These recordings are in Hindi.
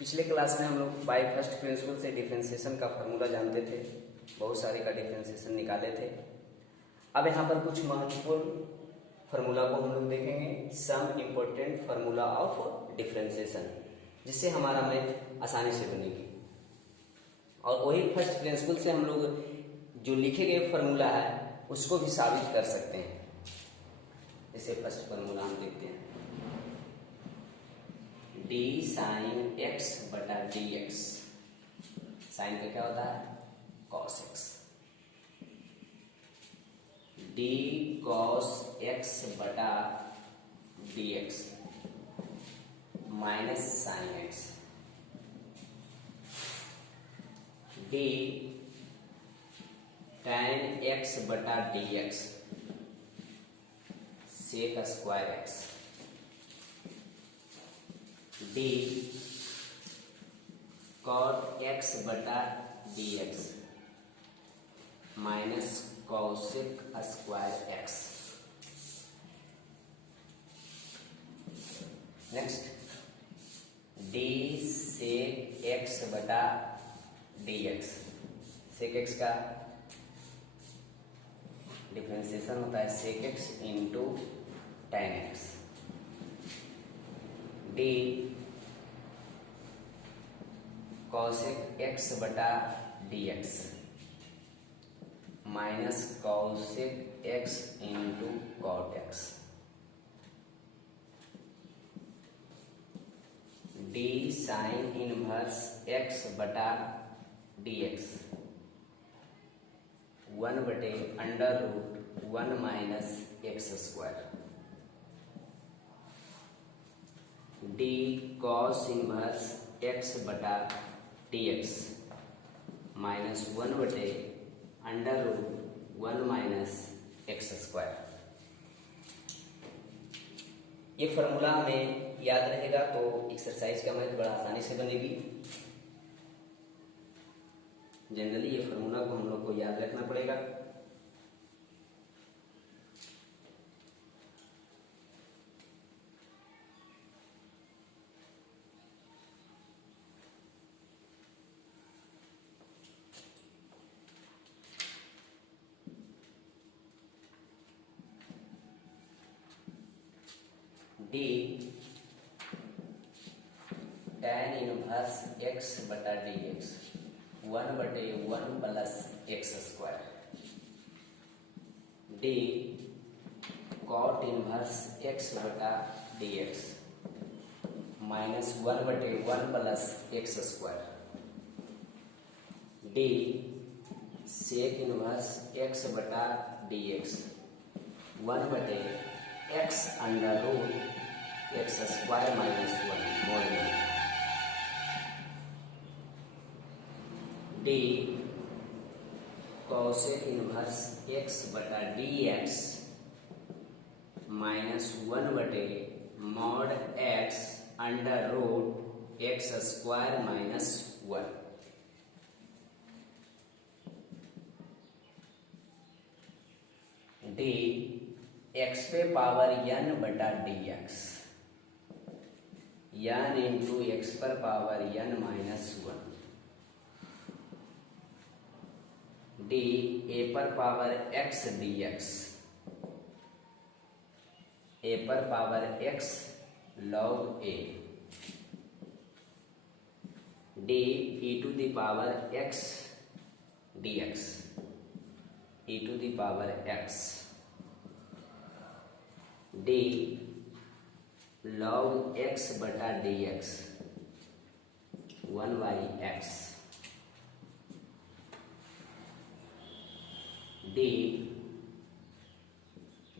पिछले क्लास में हम लोग बाय फर्स्ट प्रिंसिपल से डिफरेंशिएशन का फार्मूला जानते थे, बहुत सारे का डिफरेंशिएशन निकाले थे। अब यहाँ पर कुछ महत्वपूर्ण फार्मूला को हम लोग देखेंगे, some important formula of differentiation, जिससे हमारा मैथ आसानी से बनेगी। और वही फर्स्ट प्रिंसिपल से हम लोग जो लिखे गए फार्मूला है उसको भी साबित कर सकते हैं। जैसे फर्स्ट फार्मूला हम देखते हैं, डी साइन एक्स बटा डी एक्स। साइन का क्या होता है? Cos x. D cos x बटा d x minus sine x. D tan x बटा d x sec square x. D cot x बटा d x minus cosec square x. Next, d sec x बटा डी एक्स। सेक एक्स का डिफरेंशिएशन होता है sec x into tan x. D cosec x बटा d x minus cosec x into cot x. D sine inverse x बटा d x 1/√1 minus x square. D cos inverse x बटा d x minus 1/√1 minus x square. ये फॉर्मूला हमें याद रहेगा तो एक्सरसाइज का मैथ बड़ा आसानी से बनेगी। जनरली ये फॉर्मूला को हम लोग को याद रखना पड़ेगा। डी tan इनवर्स एक्स बटा d x 1/1 plus x square. D cot inverse x बटा d x minus 1/1 plus x square. D sec inverse x बटा d x 1/x √x square minus 1 मोल में। डी कॉसेक इनवर्स एक्स बटा d x minus 1/mod x √x square minus 1। D x पे पावर n बटा d x n into x पर power n minus 1। D a पर power x d x a पर power x log a। D e to the power x d x e to the power x। D log x बटा d x 1/x। D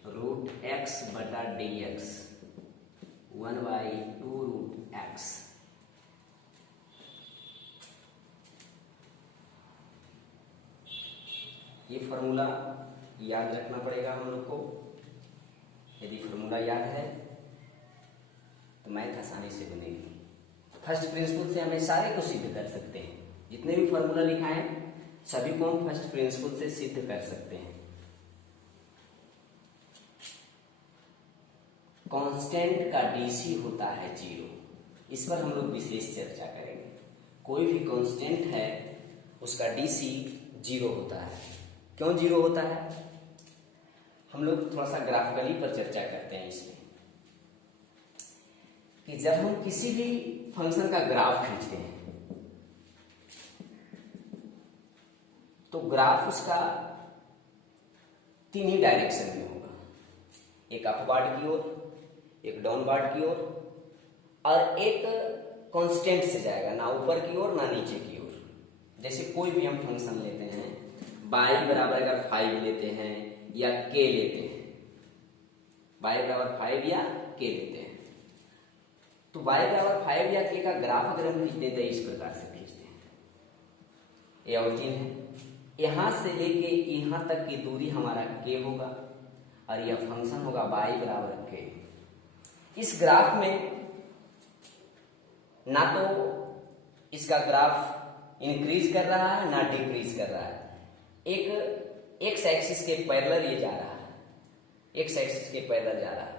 √x बटा डी एक्स 1/2√x। ये फॉर्मूला याद रखना पड़ेगा हम लोग को। यदि फॉर्मूला याद है तो मैथ आसानी से बनेगी। फर्स्ट प्रिंसिपल से हमें सारे को सिद्ध कर सकते हैं। जितने भी फॉर्मूला लिखा है सभी को हम फर्स्ट प्रिंसिपल से सिद्ध कर सकते हैं। कांस्टेंट का डीसी होता है 0। इस पर हम लोग विशेष चर्चा करेंगे। कोई भी कांस्टेंट है उसका डीसी जीरो होता है। क्यों जीरो होता है, हम लोग थोड़ा सा ग्राफिकली पर चर्चा करते हैं इसमें, कि जब हम किसी भी फंक्शन का ग्राफ खींचते हैं तो ग्राफ उसका तीन ही डायरेक्शन में होगा, एक अपवार्ड की ओर, एक डाउनवार्ड की ओर और एक कांस्टेंट से जाएगा, ना ऊपर की ओर ना नीचे की ओर। जैसे कोई भी हम फंक्शन लेते हैं, y बराबर अगर 5 लेते हैं या k लेते हैं, y बराबर 5 या k लेते हैं, तो y बराबर 5 या k का ग्राफ अगर हम खींचते हैं तो इस प्रकार से खींचते हैं। ये ऑरिजिन है, यहां से लेके यहां तक की दूरी हमारा k होगा और यह फंक्शन होगा y बराबर k। इस ग्राफ में ना तो इसका ग्राफ इंक्रीज कर रहा है ना डिक्रीज कर रहा है, एक एक्स एक्सिस के पैरेलल ये जा रहा है, एक्स एक्सिस के पैरेलल जा रहा है,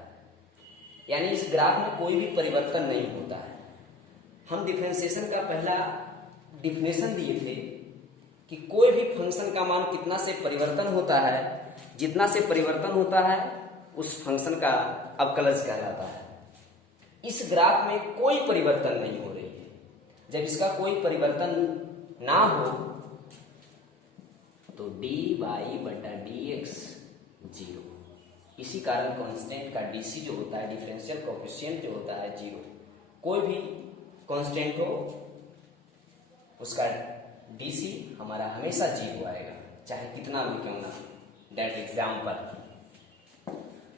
यानी इस ग्राफ में कोई भी परिवर्तन नहीं होता है। हम डिफरेंशिएशन का पहला डिफिनेशन दिए थे कि कोई भी फंक्शन का मान कितना से परिवर्तन होता है, जितना से परिवर्तन होता है उस फंक्शन का अवकलज कहलाता है। इस ग्राफ में कोई परिवर्तन नहीं हो रही है, जब इसका कोई परिवर्तन ना हो तो dy बटा dx जीरो। इसी कारण कांस्टेंट का डीसी जो होता है, डिफरेंशियल कोएफिशिएंट जो होता है, जीरो। कोई भी कांस्टेंट हो उसका डीसी हमारा हमेशा जीरो आएगा, चाहे कितना भी क्यों ना। दैट एग्जाम्पल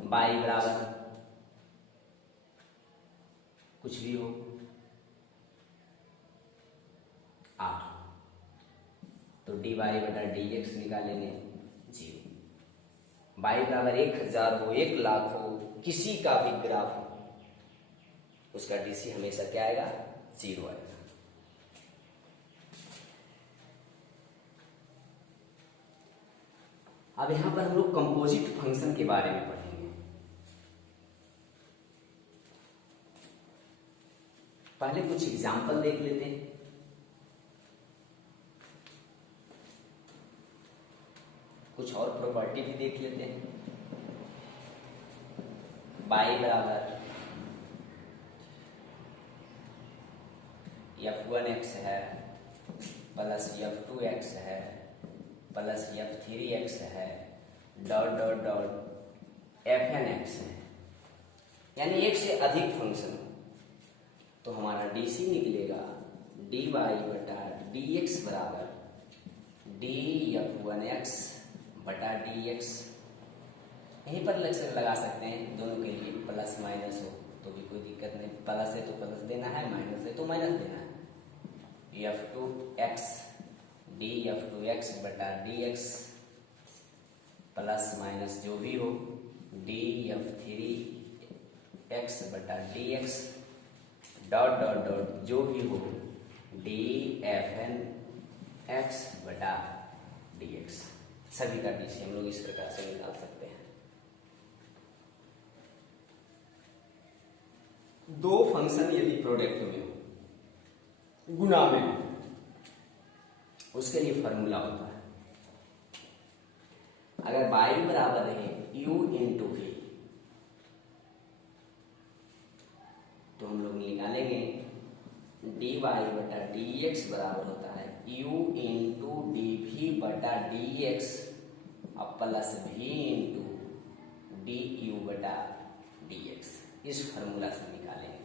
y बराबर कुछ भी हो r, तो dy बटा dx निकालेंगे जीरो। y बराबर 1000 हो, 1,00,000 हो, किसी का भी ग्राफ हो, उसका डीसी हमेशा क्या आएगा, जीरो आएगा। अब यहां पर हम लोग कंपोजिट फंक्शन के बारे में पढ़ेंगे। पहले कुछ एग्जाम्पल देख लेते हैं। कुछ और प्रॉपर्टी भी देख लेते हैं। y बराबर f1x है प्लस f2x है प्लस f3x है डॉट डॉट डॉट fnx है, यानी एक से अधिक फंक्शन, तो हमारा डीसी निकलेगा dy बटा dx बराबर df1x बटा dx। यहीं पर लगा सकते हैं, दोनों के लिए प्लस माइनस हो तो भी कोई दिक्कत नहीं, प्लस है तो प्लस देना है, माइनस है तो माइनस देना है। f2x df2x बटा dx प्लस माइनस जो भी हो df3x बटा dx डॉट डॉट डॉट जो भी हो dfnx बटा dx। सभी का डीसी हम लोग इस प्रकार से निकाल सकते हैं। दो फंक्शन यदि प्रोडक्ट में हो, गुणा में हो, उसके लिए फॉर्मूला होता है। अगर y बराबर रहे u इंटू v, तो हम लोग निकालेंगे dy बटा dx बराबर होता है u इंटू dv बटा dx और प्लस v इंटू du बटा dx। इस फॉर्मूला से निकालेंगे।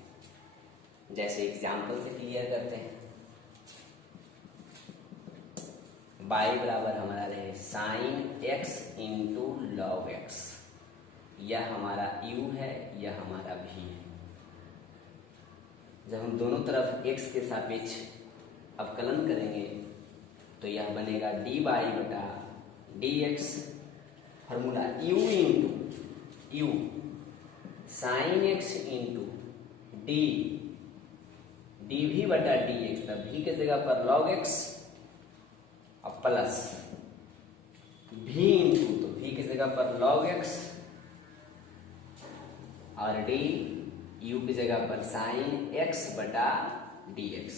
जैसे एग्जाम्पल से क्लियर करते हैं, y बराबर हमारा रहे sine x into log x, यह हमारा u है, यह हमारा v है। जब हम दोनों तरफ x के सापेक्ष अवकलन करेंगे तो यह बनेगा dy बटा dx, formula u into u sine x into d dv बटा dx, तब v के जगह पर log x और प्लस v इंटू, तो v की जगह पर log x और d u की जगह पर साइन x बटा dx,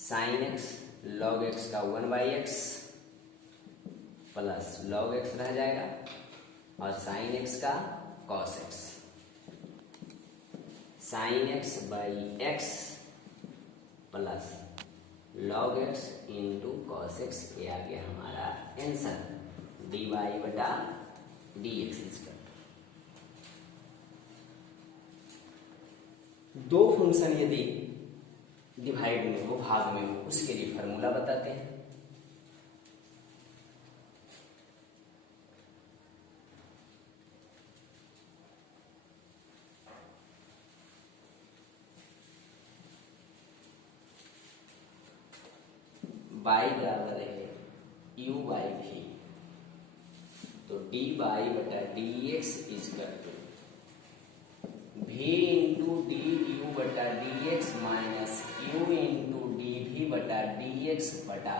sine x log x का 1/x प्लस log x रह जाएगा और साइन x का cos x, sine x by x plus log x into cos x। ये आ गया हमारा आंसर dy बटा dx। दो फंक्शन यदि डिवाइड में हो, भाग में हो, उसके लिए फॉर्मूला बताते हैं। y बराबर है u बाई v, तो dy बटा dx इजकल टू v इंटू डी यू बटा dx minus u into d भी बटा dx बटा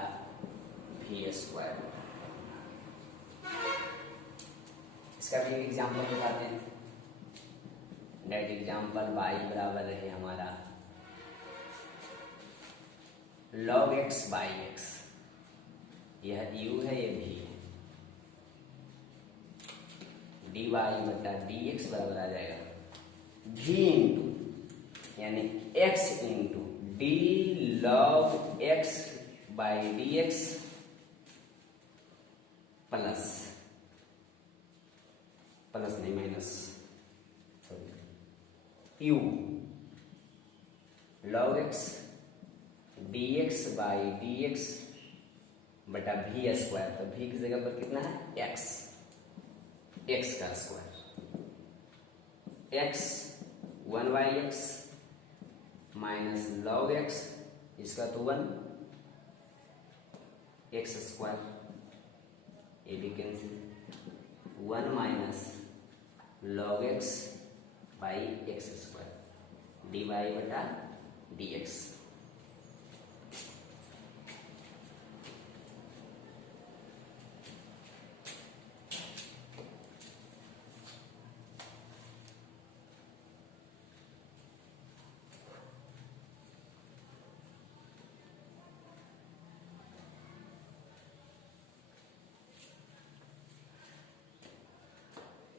v स्क्वायर। इसका भी एग्जाम्पल बताते हैं। नेट एग्जाम्पल y बराबर है हमारा log x बाई x, यह u है, ये v है, dy बटा dx बराबर आ जाएगा v इंटू यानी x into d log x by dx plus नहीं minus u log x dx by dx बटा v स्क्वायर, तो v की जगह पर कितना है x, x का square, x 1/x minus log x इसका तो 1 x स्क्वायर, ये भी cancel, 1 minus log x by x square dy बटा dx।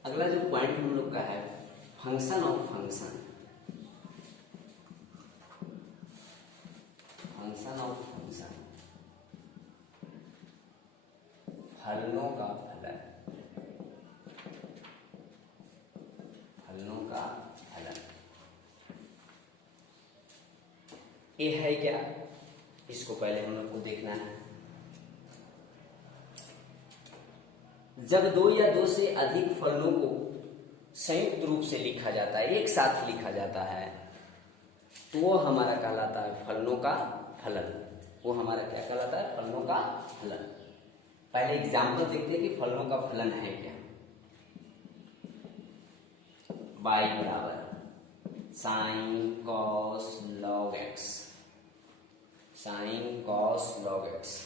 अगला जो पॉइंट हम लोग का है function of function, function of function, फलनों का फलन, फलनों का फलन। ये है क्या, इसको पहले हम लोग को देखना है। जब दो या दो से अधिक फलनों को संयुक्त रूप से लिखा जाता है, एक साथ लिखा जाता है, तो वो हमारा कहलाता है फलनों का फलन। वो हमारा क्या कहलाता है, फलनों का फलन। पहले एग्जाम्पल देखते हैं कि फलनों का फलन है क्या। y बराबर sign cos log x, sign cos log x,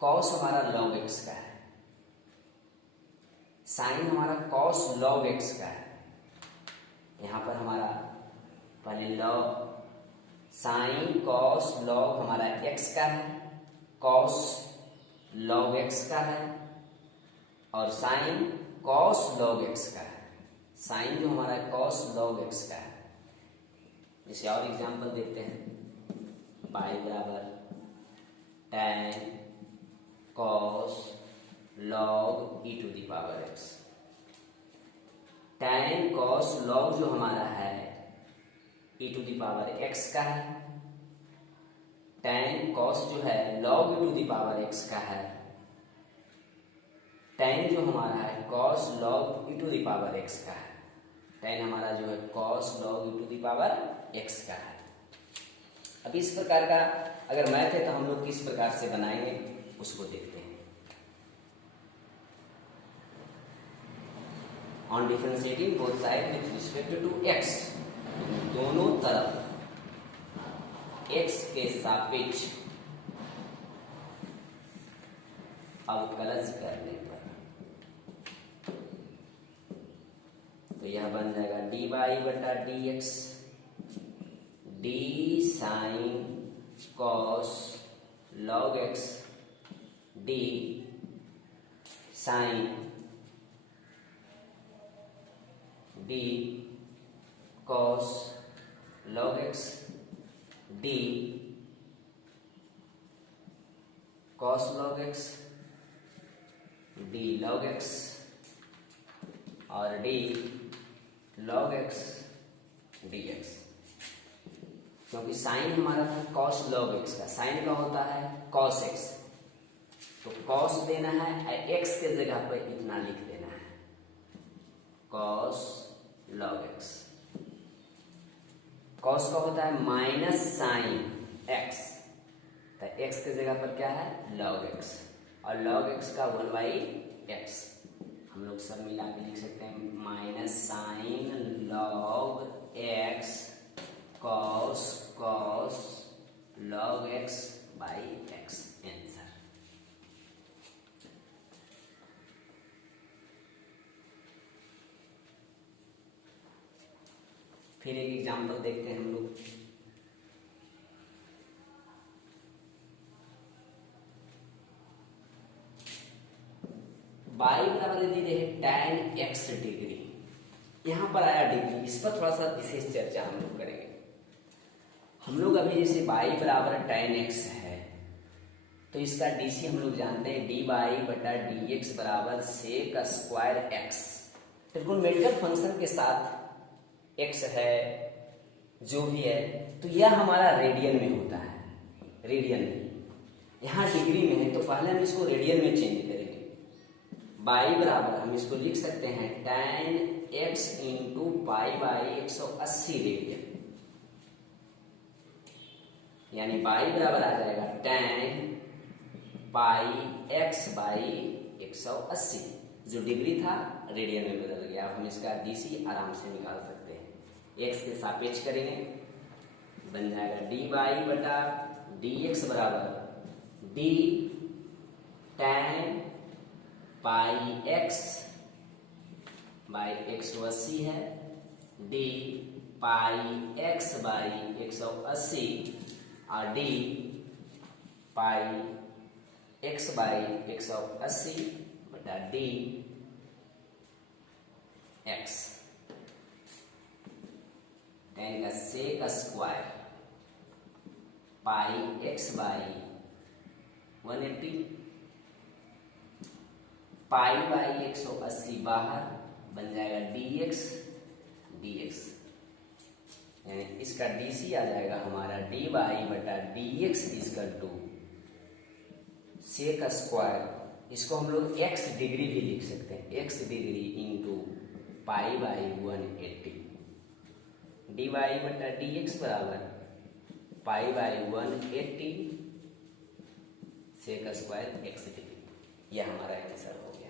cos हमारा लॉग एक्स का है, साइन हमारा कॉस लॉग एक्स का है। यहां पर हमारा पहले लॉग, साइन कॉस लॉग हमारा एक्स का है, कॉस लॉग एक्स का है, और साइन कॉस लॉग एक्स का है। साइन जो हमारा कॉस लॉग एक्स का है। जैसे और एग्जांपल देखते हैं, पाई बराबर tan cos log e to the power x। tan cos log जो हमारा है e to the power x का है, tan cos जो है log e to the power x का है, tan जो हमारा है cos log e to the power x का है, tan हमारा जो है cos log e to the power x का है। अब इस प्रकार का अगर मैथ है तो हम लोग किस प्रकार से बनाएंगे उसको देखते हैं। On differentiating both side with respect to x, दोनों तरफ x के सापेक्ष अवकलज करने पर तो यह बन जाएगा dy बटा dx, d sine cos log x, d sine d cos log x, d cos log x, d log x और d लॉग x dx। क्योंकि साइन हमारा था कॉस लॉग x का, साइन का होता है कॉस x, तो कॉस देना है, x के जगह पर इतना लिख देना है कॉस लॉग x। कॉस का होता है माइनस साइन x, तो x के जगह पर क्या है लॉग x, और लॉग x का 1/x हम लोग सब मिला के लिख सकते हैं minus sign log x cos log x by x answer. फिर एक एग्जांपल देखते हैं हम लोग। y बराबर दी है tan x डिग्री, यहां पर आया डिग्री, इस पर थोड़ा सा विशेष चर्चा हम लोग करेंगे। हम लोग अभी जैसे y बराबर tan x है तो इसका dc हम लोग जानते हैं dy बटा dx बराबर sec square x। Trigonometric function के साथ x है जो भी है, तो यह हमारा रेडियन में होता है, रेडियन में, यहाँ डिग्री में है तो पहले हम इसको रेडियन में चेंज करेंगे। y बराबर हम इसको लिख सकते हैं tan x into pi by 180 radian, यानी y बराबर आ जाएगा tan पाई x बाई 180, जो डिग्री था रेडियन में बदल गया। अब हम इसका dc आराम से निकाल सकते हैं, x के सापेक्ष करेंगे, बन जाएगा dy बटा dx बराबर d tan pi x by 180 है, d पाई x बाई 180 और d पाई x बाई 180 बटा d x, tan का sec square pi x by 180, pi by 180 बाहर, बन जाएगा dx, यानी इसका dc आ जाएगा हमारा dy बटा dx equal to sec square, इसको हम लोग x डिग्री भी लिख सकते हैं, x degree into pi by 180, dy बटा dx बराबर pi by 180 sec square x degree. यह हमारा आंसर हो गया।